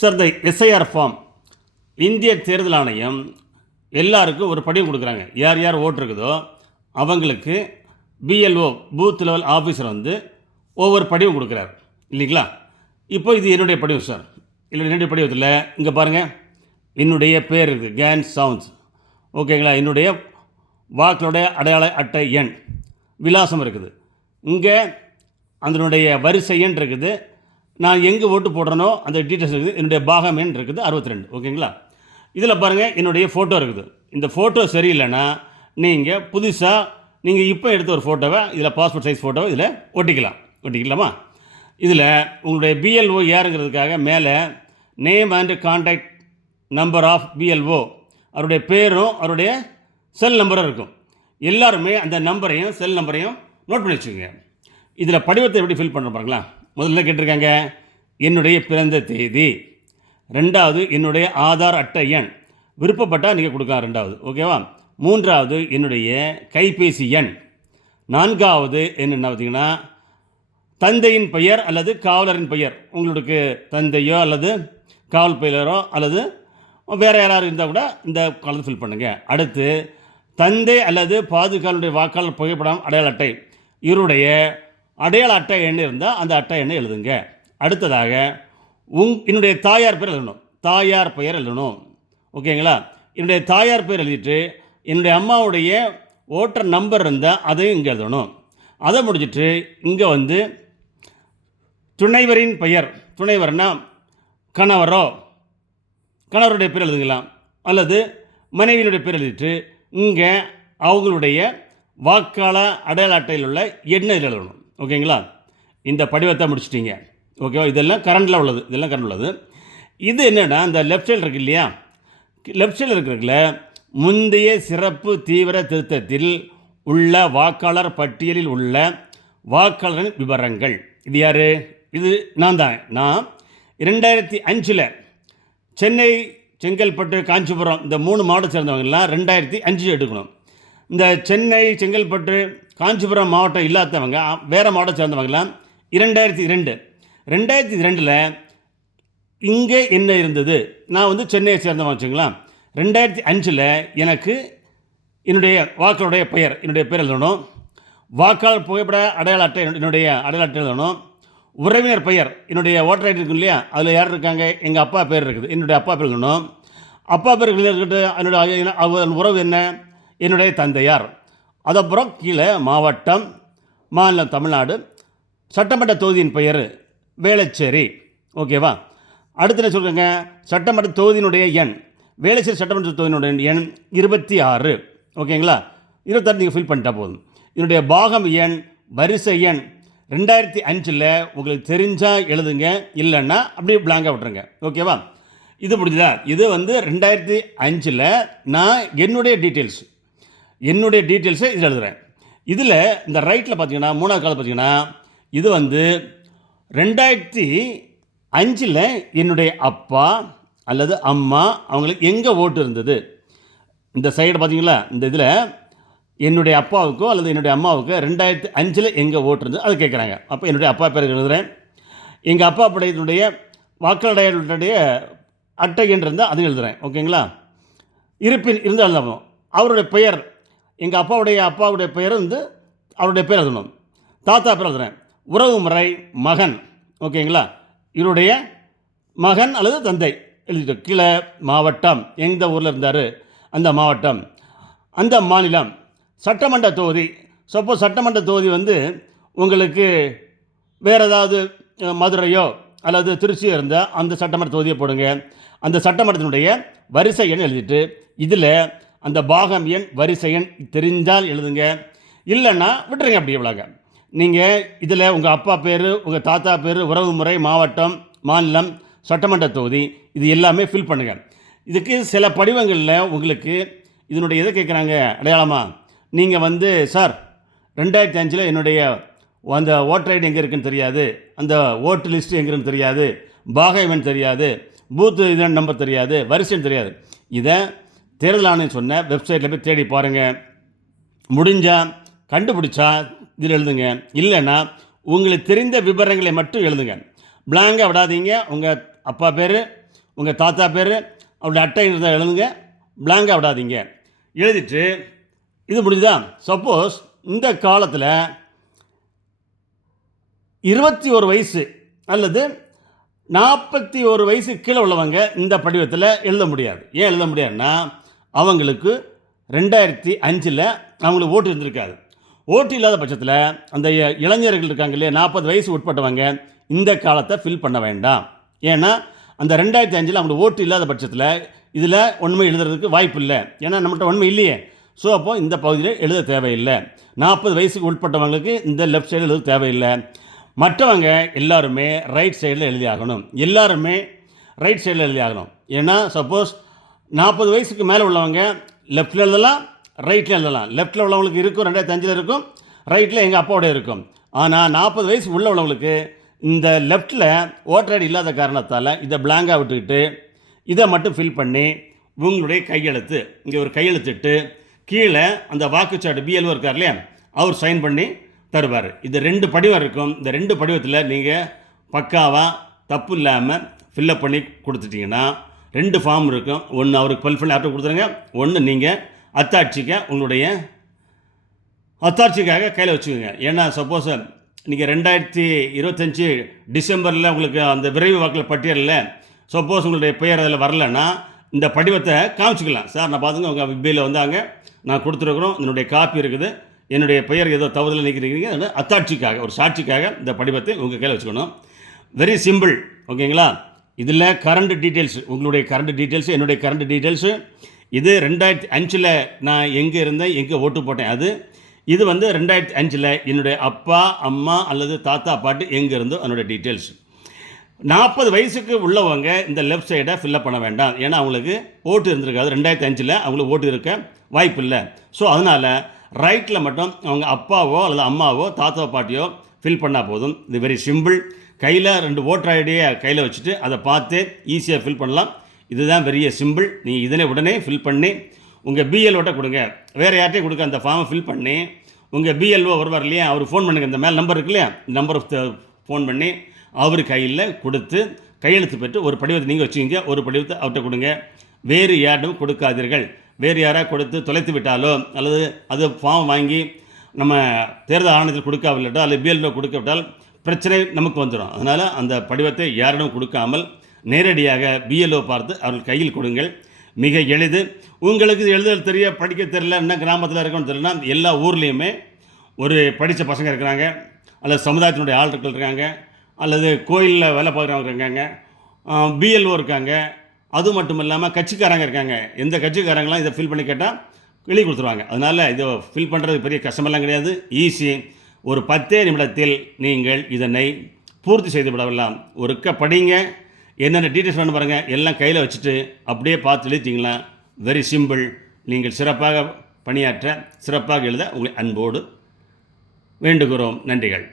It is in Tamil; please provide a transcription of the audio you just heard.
சார், இந்த எஸ்ஐஆர் ஃபார்ம் இந்திய தேர்தல் ஆணையம் எல்லாருக்கும் ஒரு படிவம் கொடுக்குறாங்க. யார் யார் ஓட்டு இருக்குதோ அவங்களுக்கு பிஎல்ஓ பூத் லெவல் ஆஃபீஸர் வந்து ஒவ்வொரு படிவம் கொடுக்குறாரு இல்லைங்களா? இப்போ இது என்னுடைய படிவம் சார். இல்லை, என்னுடைய படிவத்தில் இங்கே பாருங்கள், என்னுடைய பேர் இருக்குது, கேன் சவுண்ட்ஸ். ஓகேங்களா? என்னுடைய வாக்களுடைய அடையாள அட்டை எண், விலாசம் இருக்குது. இங்கே அதனுடைய வரிசை எண் இருக்குது. நான் எங்கே ஓட்டு போடுறேனோ அந்த டீட்டெயில்ஸ் இருக்குது. என்னுடைய பாகம் எண் இருக்குது 62. ஓகேங்களா? இதில் பாருங்கள், என்னுடைய ஃபோட்டோ இருக்குது. இந்த ஃபோட்டோ சரியில்லைன்னா நீங்கள் புதுசாக நீங்கள் இப்போ எடுத்த ஒரு ஃபோட்டோவை இதில் பாஸ்போர்ட் சைஸ் ஃபோட்டோவை இதில் ஒட்டிக்கலாமா? இதில் உங்களுடைய பிஎல்ஓ யாருங்கிறதுக்காக மேலே name and contact number of BLO, அவருடைய பேரும் அவருடைய செல் நம்பரும் இருக்கும். எல்லாருமே அந்த நம்பரையும் செல் நம்பரையும் நோட் பண்ணி வச்சுக்கோங்க. இதில் படிவத்தை எப்படி ஃபில் பண்ணுற பாருங்களா? முதல்ல கேட்டிருக்காங்க என்னுடைய பிறந்த தேதி, ரெண்டாவது என்னுடைய ஆதார் அட்டை எண், விருப்பப்பட்டால் நீங்கள் கொடுக்கலாம் ரெண்டாவது. ஓகேவா? மூன்றாவது என்னுடைய கைபேசி எண், நான்காவது என்னென்ன பார்த்தீங்கன்னா தந்தையின் பெயர் அல்லது காவலரின் பெயர். உங்களுக்கு தந்தையோ அல்லது காவல் பெயரோ அல்லது வேறு யாராவது இருந்தால் கூட இந்த காலத்தை ஃபில் பண்ணுங்கள். அடுத்து தந்தை அல்லது பாதுகாவலுடைய வாக்காளர் புகைப்படம் அடையாள அட்டை, இவருடைய அடையாள அட்டை எண் இருந்தால் அந்த அட்டை எண்ணை எழுதுங்க. அடுத்ததாக என்னுடைய தாயார் பெயர் எழுதணும், தாயார் பெயர் எழுதணும். ஓகேங்களா? என்னுடைய தாயார் பெயர் எழுதிட்டு என்னுடைய அம்மாவுடைய ஓட்டர் நம்பர் இருந்தால் அதையும் இங்கே எழுதணும். அதை முடிச்சுட்டு இங்கே வந்து துணைவரின் பெயர், துணைவர்னா கணவருடைய பேர் எழுதுங்களாம், அல்லது மனைவியினுடைய பேர் எழுதிட்டு இங்கே அவங்களுடைய வாக்காள அடையாள அட்டையில் உள்ள எண்ணை எழுதணும். ஓகேங்களா? இந்த படிவத்தை முடிச்சிட்டிங்க. ஓகேவா? இதெல்லாம் கரண்டில் உள்ளது. இது என்னென்னா இந்த லெஃப்ட் சைடில் இருக்குது இல்லையா? லெஃப்ட் சைடில் இருக்கிறதுல முந்தைய சிறப்பு தீவிர திருத்தத்தில் உள்ள வாக்காளர் பட்டியலில் உள்ள வாக்காளரின் விவரங்கள். இது யார்? இது நான் 2005 சென்னை, செங்கல்பட்டு, காஞ்சிபுரம் இந்த 3 மாவட்டம் சேர்ந்தவங்கலாம் 2005 எடுக்கணும். இந்த சென்னை, செங்கல்பட்டு, காஞ்சிபுரம் மாவட்டம் இல்லாதவங்க, வேறு மாவட்டம் சேர்ந்தவங்கலாம் 2002 இங்கே என்ன இருந்தது? நான் வந்து சென்னையை சேர்ந்தவங்க வச்சுங்களேன். 2005 எனக்கு என்னுடைய வாக்காளருடைய பெயர், என்னுடைய பேர் எழுதணும். வாக்காளர் புகைப்பட அடையாள அட்டை, என்னுடைய அடையாள அட்டை எழுதணும். உறவினர் பெயர், என்னுடைய ஓட்டர் ஐடி இருக்கும் இல்லையா, அதில் யார் இருக்காங்க? எங்கள் அப்பா பேர் இருக்குது, என்னுடைய அப்பா பேர் எழுதணும். அப்பா பேர் எழுதிட்டு என்னுடைய உறவு என்ன? என்னுடைய தந்தையார். அதப்புறம் கீழே மாவட்டம், மாநிலம் தமிழ்நாடு, சட்டமன்ற தொகுதியின் பெயர் வேளச்சேரி. ஓகேவா? அடுத்து என்ன சொல்கிறேங்க? சட்டமன்ற தொகுதியினுடைய எண், வேளச்சேரி சட்டமன்ற தொகுதியினுடைய எண் 26. ஓகேங்களா? 26 நீங்கள் ஃபில் பண்ணிட்டா போதும். என்னுடைய பாகம் எண், வரிசை எண் 2005 உங்களுக்கு தெரிஞ்சால் எழுதுங்க, இல்லைன்னா அப்படியே பிளாங்காக விட்டுருங்க. ஓகேவா? இது முடிஞ்சுதா? இது வந்து 2005 நான் என்னுடைய டீட்டெயில்ஸை இதில் எழுதுகிறேன். இதில் இந்த ரைட்டில் பார்த்தீங்கன்னா 3வது காலம் பார்த்தீங்கன்னா இது வந்து 2005 என்னுடைய அப்பா அல்லது அம்மா அவங்களுக்கு எங்கே ஓட்டு இருந்தது. இந்த சைடு பார்த்தீங்களா? இந்த இதில் என்னுடைய அப்பாவுக்கோ அல்லது என்னுடைய அம்மாவுக்கு 2005 எங்கே ஓட்டு இருந்தது அது கேட்குறாங்க. அப்போ என்னுடைய அப்பா பேர் எழுதுகிறேன். எங்கள் அப்பா படையினுடைய வாக்காளருடைய அட்டை எண் இருந்தால் அது எழுதுகிறேன். ஓகேங்களா? இருப்பின் இருந்தால் எழுதணும். அவருடைய பெயர், எங்கள் அப்பாவுடைய பெயர் வந்து அவருடைய பேர் எழுதணும். தாத்தா பேர் எழுதுகிறேன். உறவு முறை மகன். ஓகேங்களா? இவருடைய மகன் அல்லது தந்தை எழுதிட்டு கீழே மாவட்டம், எந்த ஊரில் இருந்தார் அந்த மாவட்டம், அந்த மாநிலம், சட்டமன்ற தொகுதி. சப்போஸ் சட்டமன்ற தொகுதி வந்து உங்களுக்கு வேறு ஏதாவது மதுரையோ அல்லது திருச்சியோ இருந்தால் அந்த சட்டமன்ற தொகுதியை போடுங்க. அந்த சட்டமன்றத்தினுடைய வரிசை எண் எழுதிட்டு இதில் அந்த பாகம் எண், வரிசை எண் தெரிஞ்சால் எழுதுங்க, இல்லைன்னா விட்டுருங்க. அப்படி எவ்வளோங்க நீங்கள் இதில் உங்கள் அப்பா பேர், உங்கள் தாத்தா பேர், உறவு முறை, மாவட்டம், மாநிலம், சட்டமன்ற தொகுதி இது எல்லாமே ஃபில் பண்ணுங்கள். இதுக்கு சில படிவங்களில் உங்களுக்கு இதனுடைய எதை கேட்குறாங்க அடையாளமாக. நீங்கள் வந்து சார் 2005 என்னுடைய அந்த ஓட்டர் ஐடி எங்கே இருக்குன்னு தெரியாது, அந்த ஓட்டு லிஸ்ட்டு எங்கே இருக்குன்னு தெரியாது, பாகம் எண் தெரியாது, பூத்து இதன் நம்பர் தெரியாது, வரிசை தெரியாது. இதை தேர்தல் ஆணையம் சொன்ன வெப்சைட்டில் போய் தேடி பாருங்கள். முடிஞ்சால் கண்டுபிடிச்சா இதில் எழுதுங்க, இல்லைன்னா உங்களுக்கு தெரிந்த விவரங்களை மட்டும் எழுதுங்க. பிளாங்காக விடாதீங்க. உங்கள் அப்பா பேர், உங்கள் தாத்தா பேர் அவருடைய அட்டை இருந்தால் எழுதுங்க, பிளாங்காக விடாதீங்க. எழுதிட்டு இது முடிஞ்சுதா? சப்போஸ் இந்த காலத்தில் 21 வயசு அல்லது 41 வயசு கீழே உள்ளவங்க இந்த படிவத்தில் எழுத முடியாது. ஏன் எழுத முடியாதுன்னா, அவங்களுக்கு 2005 அவங்களுக்கு ஓட்டு இருந்திருக்காது. ஓட்டு இல்லாத பட்சத்தில் அந்த இளைஞர்கள் இருக்காங்க இல்லையா, 40 வயசு உட்பட்டவங்க இந்த காலத்தை ஃபில் பண்ண வேண்டாம். ஏன்னா அந்த 2005 அவங்களுக்கு ஓட்டு இல்லாத பட்சத்தில் இதில் ஒன்றுமே எழுதுறதுக்கு வாய்ப்பு இல்லை. ஏன்னா நம்மகிட்ட ஒன்றுமே இல்லையே. ஸோ அப்போ இந்த பகுதியில் எழுத தேவையில்லை. 40 வயசுக்கு உட்பட்டவங்களுக்கு இந்த லெஃப்ட் சைடில் எழுத தேவையில்லை. மற்றவங்க எல்லாருமே ரைட் சைடில் எழுதி ஆகணும். எல்லாருமே ரைட் சைடில் எழுதி ஆகணும். ஏன்னா சப்போஸ் 40 வயசுக்கு மேலே உள்ளவங்க லெஃப்டில் எழுதலாம், ரைட்டில் எழுதலாம். லெஃப்ட்டில் உள்ளவங்களுக்கு இருக்கும் 2005 இருக்கும், ரைட்டில் எங்கள் அப்பாவோட இருக்கும். ஆனால் 40 வயசு உள்ள உள்ளவங்களுக்கு இந்த லெஃப்ட்டில் ஓட்டர் ஐடி இல்லாத காரணத்தால் இதை பிளாங்காக விட்டுக்கிட்டு இதை மட்டும் ஃபில் பண்ணி உங்களுடைய கையெழுத்து இங்கே ஒரு கையெழுத்துட்டு கீழே அந்த வாக்குச்சாட்டு பிஎல்ஓ இருக்கார் இல்லையா, அவர் சைன் பண்ணி தருவார். இது 2 படிவம் இருக்கும். இந்த 2 படிவத்தில் நீங்கள் பக்காவாக தப்பு இல்லாமல் ஃபில்லப் பண்ணி கொடுத்துட்டிங்கன்னா 2 ஃபார்ம் இருக்கும். ஒன்று அவருக்கு ஃபுல்ஃபில் ஆப்டர் கொடுத்துருங்க, ஒன்று நீங்கள் உங்களுடைய அத்தாட்சிக்காக கையில் வச்சுக்கோங்க. ஏன்னா சப்போஸ் நீங்கள் 2025 டிசம்பரில் உங்களுக்கு அந்த விரைவு வாக்கில் பட்டியலில் சப்போஸ் உங்களுடைய பெயர் அதில் வரலன்னா இந்த படிவத்தை காமிச்சிக்கலாம். சார் நான் பார்த்துங்க உங்கள் விபியில் வந்தாங்க, நான் கொடுத்துருக்குறோம், என்னுடைய காப்பி இருக்குது, என்னுடைய பெயர் ஏதோ தவறுதல் நிற்கிறீங்க, அத்தாட்சிக்காக ஒரு சாட்சிக்காக இந்த படிவத்தை உங்கள் கையில் வச்சுக்கணும். Very simple. ஓகேங்களா? இதில் கரண்ட் டீட்டெயில்ஸ், உங்களுடைய கரண்ட் டீட்டெயில்ஸு, என்னுடைய கரண்ட் டீட்டெயில்ஸு. இது 2005 நான் எங்கே இருந்தேன், எங்கே ஓட்டு போட்டேன், அது இது 2005 என்னுடைய அப்பா அம்மா அல்லது தாத்தா பாட்டு எங்கே இருந்தோ அதனுடைய டீட்டெயில்ஸ். 40 வயசுக்கு உள்ளவங்க இந்த லெஃப்ட் சைடை ஃபில்லப் பண்ண வேண்டாம். ஏன்னா அவங்களுக்கு ஓட்டு இருந்திருக்காது. 2005 அவங்களுக்கு ஓட்டு இருக்க வாய்ப்பு இல்லை. ஸோ அதனால் ரைட்டில் மட்டும் அவங்க அப்பாவோ அல்லது அம்மாவோ தாத்தா பாட்டியோ ஃபில் பண்ணால் போதும். இது வெரி சிம்பிள். கையில் 2 ஓட்டர் ஐடியை கையில் வச்சுட்டு அதை பார்த்து ஈஸியாக ஃபில் பண்ணலாம். இதுதான் வெரிய சிம்பிள். நீங்கள் இதனை உடனே ஃபில் பண்ணி உங்கள் பிஎல்ஓட்ட கொடுங்க. வேறு யார்ட்டையும் கொடுக்க அந்த ஃபார்மை ஃபில் பண்ணி உங்கள் பிஎல்ஓ வருவார் இல்லையா, அவர் ஃபோன் பண்ணுங்கள். இந்த மேலே நம்பர் இருக்கு இல்லையா, நம்பர் ஃபோன் பண்ணி அவர் கையில் கொடுத்து கையெழுத்து பெற்று ஒரு படிவத்தை நீங்கள் வச்சுக்கிங்க, ஒரு படிவத்தை அவர்கிட்ட கொடுங்க. வேறு யாரும் கொடுக்காதீர்கள். வேறு யாராக கொடுத்து தொலைத்து விட்டாலோ அல்லது அது ஃபார்ம் வாங்கி நம்ம தேர்தல் ஆணையத்தில் கொடுக்காவிட்டால் அல்லது பிஎல்ஓ கொடுக்க விட்டால் பிரச்சனை நமக்கு வந்துடும். அதனால் அந்த படிவத்தை யாரிடம் கொடுக்காமல் நேரடியாக பிஎல்ஓ பார்த்து அவர்கள் கையில் கொடுங்கள். மிக எளிது. உங்களுக்கு எழுத தெரிய படிக்க தெரியல, என்ன கிராமத்தில் இருக்கணும்னு தெரியலனா எல்லா ஊர்லேயுமே ஒரு படித்த பசங்க இருக்கிறாங்க, அல்லது சமுதாயத்தினுடைய ஆள்கள் இருக்காங்க, அல்லது கோயிலில் வேலை பார்க்குறவங்க இருக்காங்க, பிஎல்ஓ இருக்காங்க. அது மட்டும் இல்லாமல் கட்சிக்காரங்க இருக்காங்க. எந்த கட்சிக்காரங்களாம் இதை ஃபில் பண்ணி கேட்டால் எழுதி கொடுத்துருவாங்க. அதனால் இதை ஃபில் பண்ணுறது பெரிய கஷ்டமெல்லாம் கிடையாது, ஈஸி. ஒரு 10 நிமிடத்தில் நீங்கள் இதனை பூர்த்தி செய்து விடலாம். ஒருக்க படிங்க, என்னென்ன டீட்டெயில்ஸ் பண்ண பாருங்கள், எல்லாம் கையில் வச்சுட்டு அப்படியே பார்த்து எழுதிட்டிங்களா, வெரி சிம்பிள். நீங்கள் சிறப்பாக பணியாற்ற, சிறப்பாக எழுத உங்களை அன்போடு வேண்டுகிறோம். நன்றிகள்.